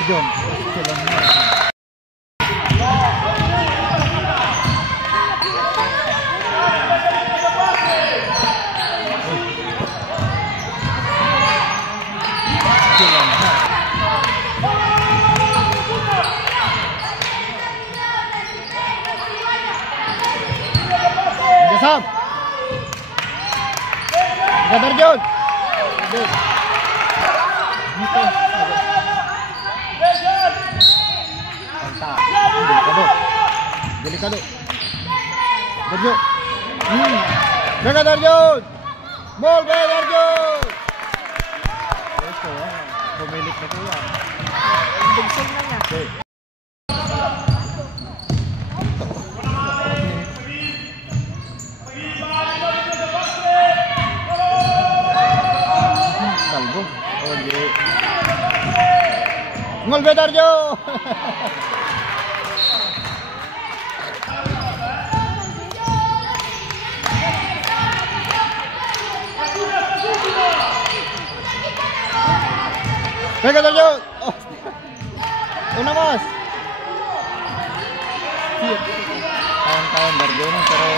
Darjon. Sam. Darjon. Delikado. Darjon. Venga Darjon. Volve Darjon. Esto, pemilik na kuya. Bugsong na niya. Okay. Talbo. Oye. Volve Darjon. Venga Darjon. Oh. Una más. Kawan-kawan Darjon pero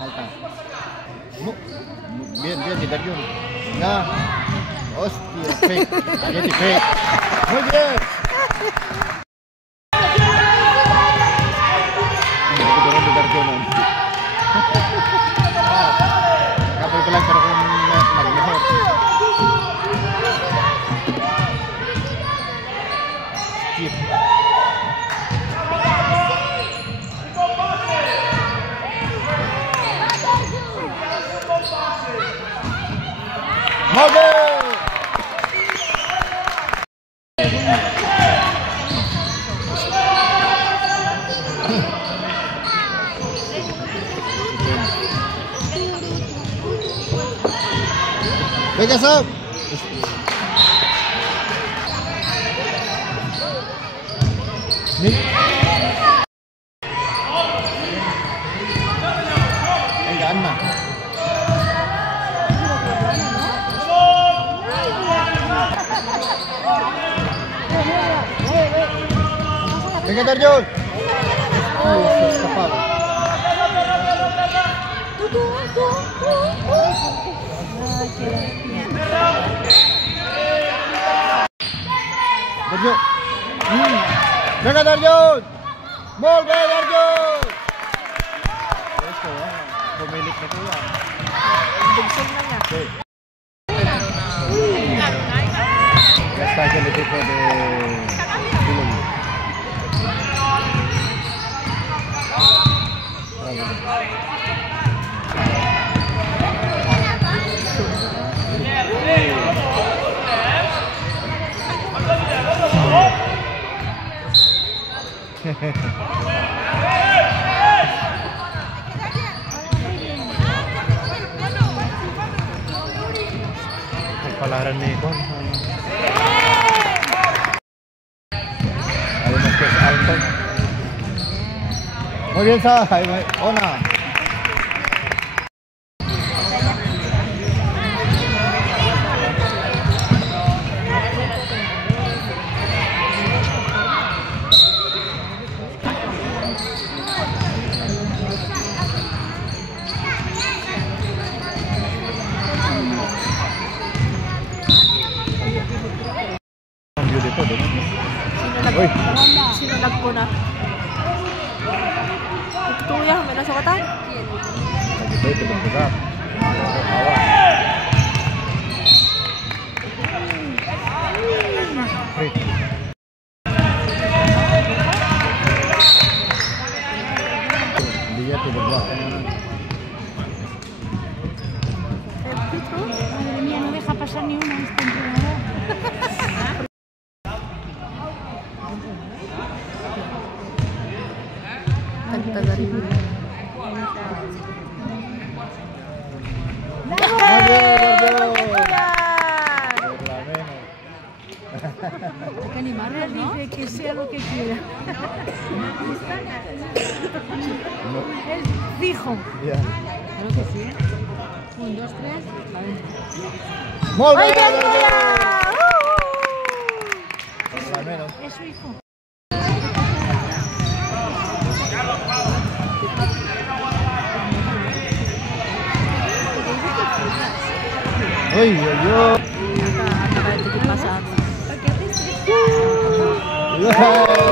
falta. Bien di Darjon. Nah. Hostia, fake. Jadi fake. Muy bien. Ini di Darjon. Kapal kelang pero kung nag-mehor. Skip. Mode! Venga, Sam. Nih. Venga, Anna. Venga, Darjon. Escapado. Darjon. Venga Darjon. Volve Darjon. Esto, pemilik na kuya. Bugsong na niya. Okay. Ya está aquí el equipo de Bilong. Palaran ni Kon. Ay, mas kes Alton. Muy bien, Sa. Ona. Sinalag ko na. Tutuya, may nasa katan. Lagi itu berat. Dia tuh berbuat Mía, no deja pasar ni una esta entrenadora. Hay que animarlo, ¿no? Dice que sea lo que quiera. Es fijo. Ya. Claro que sí. 1, 2, 3. Molt bé! Muy bien, Kuya! Almenys. Es su hijo. Uy, uy, uy. Nakaitigil pa sa atin. Wow!